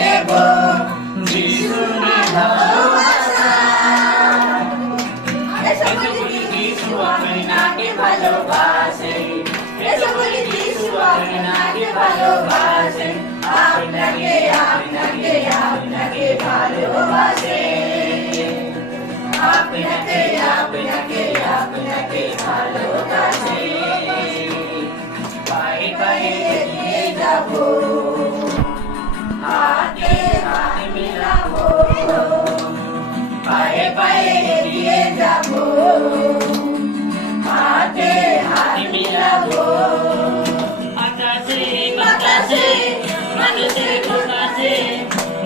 দেব যিশুর ভালোবাসা। এসো বলি যিশু আপনাকে ভালোবাসে, এসো বলি যিশু আপনাকে ভালোবাসে, আপনাকে আপনাকে আপনাকে ভালোবাসে, আপনাকে আপনাকে আপনাকে ভালোবাসে। পায়ে পায়ে এগিয়ে যাবো, হাতে হাত মিলাবো, পায়ে পায়ে এগিয়ে যাবো, হাতে হাত মিলাবো। আকাশে বাতাসে মানুষের প্রকাশে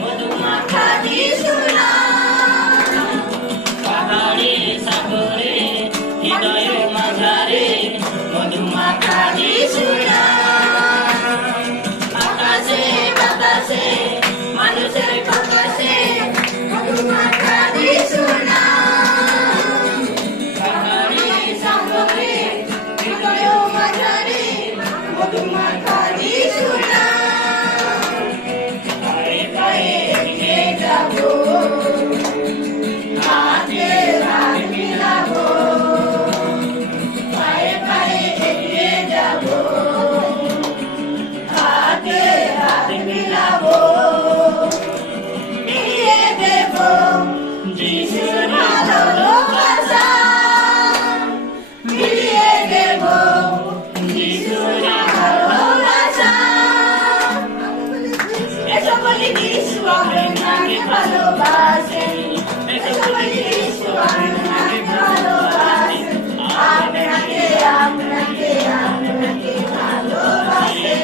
মধুমাখা যিশু নাম, পাহাড়ে সাগরে হৃদয় মাঝারে মধুমাখা যিশু নাম, আকাশে বাতাসে মানুষের প্রকাশে মধুমাখা যিশু নাম, পাহাড়ে সাগরে হৃদয় মাঝারে মধুমাখা যিশু নাম। পায়ে পায়ে এগিয়ে যাবো, হাতে হাত মিলাবো, পায়ে পায়ে এগিয়ে যাবো, হাতে হাত মিলাবো। দিয়ে দেব যিশুর ভালোবাসা, দিয়ে দেব যিশুর ভালোবাসা। এসো বলি যিশু আপনাকে ভালোবাসে, এসো বলি যিশু আপনাকে ভালোবাসে, আপনাকে আপনাকে আপনাকে ভালোবাসে,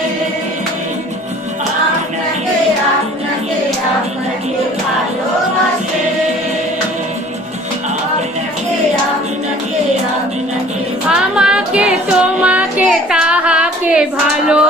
আপনাকে আপনাকে আপনাকে ভালোবাসে, আপনাকে আপনাকে আপনাকে আমাকে তোমাকে তাহাকে ভালো